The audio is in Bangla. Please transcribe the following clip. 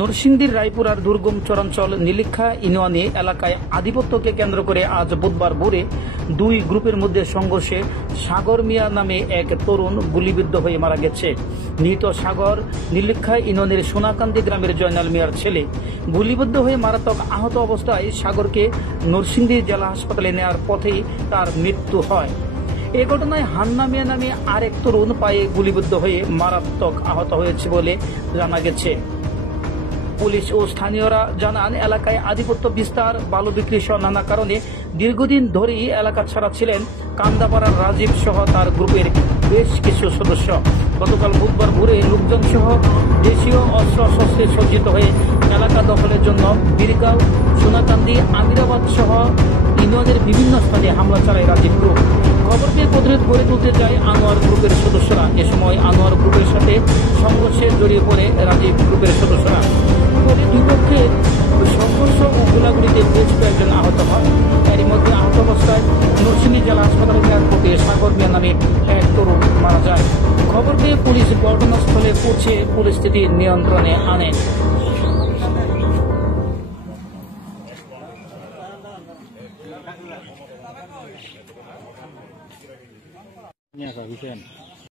নরসিংদীর রায়পুরার দুর্গম চরাঞ্চল নীলিক্ষা ইউনিয়নে এলাকায় আধিপত্যকে কেন্দ্র করে আজ বুধবার ভোরে দুই গ্রুপের মধ্যে সংঘর্ষে সাগর মিয়া নামে এক তরুণ গুলিবিদ্ধ হয়ে মারা গেছে। নিহত সাগর নীলিক্ষা ইউনিয়নের সোনাকান্দি গ্রামের জয়নাল মিয়ার ছেলে। গুলিবিদ্ধ হয়ে মারাত্মক আহত অবস্থায় সাগরকে নরসিংদী জেলা হাসপাতালে নেওয়ার পথেই তার মৃত্যু হয়। এ ঘটনায় হান্না মিয়া নামে আরেক তরুণ পায়ে গুলিবিদ্ধ হয়ে মারাত্মক আহত হয়েছে বলে জানা গেছে। পুলিশ ও স্থানীয়রা জানান, এলাকায় আধিপত্য বিস্তার, বালু বিক্রি সহ নানা কারণে দীর্ঘদিন ধরেই এলাকা ছাড়া ছিলেন কান্দাপাড়ার রাজীব সহ তার গ্রুপের বেশ কিছু সদস্য। গতকাল বুধবার ভোরে লোকজন সহ দেশীয় অস্ত্র শস্ত্রে সজ্জিত হয়ে এলাকা দখলের জন্য বীরগাঁও, সোনাকান্দি, আমিরাবাদ সহ ইউনিয়নের বিভিন্ন স্থানে হামলা চালায় রাজীব গ্রুপ। খবর পেয়ে প্রতিরোধ গড়ে তুলতে যায় আনোয়ার গ্রুপের সদস্যরা। এ সময় আনোয়ার গ্রুপের সাথে সংঘর্ষে জড়িয়ে পড়ে রাজীব গ্রুপের সদস্যরা। পরে দুই পক্ষের সংঘর্ষ ও গোলাগুলিতে বেশ কয়েকজন আহত হয়। এর মধ্যে আহত অবস্থায় নরসিংদী জেলা হাসপাতালে নেওয়ার পথে সাগর মিয়া নামে এক তরুণ মারা যায়। খবর পেয়ে পুলিশ ঘটনাস্থলে পৌঁছে পরিস্থিতি নিয়ন্ত্রণে আনে। Ini agak weekend.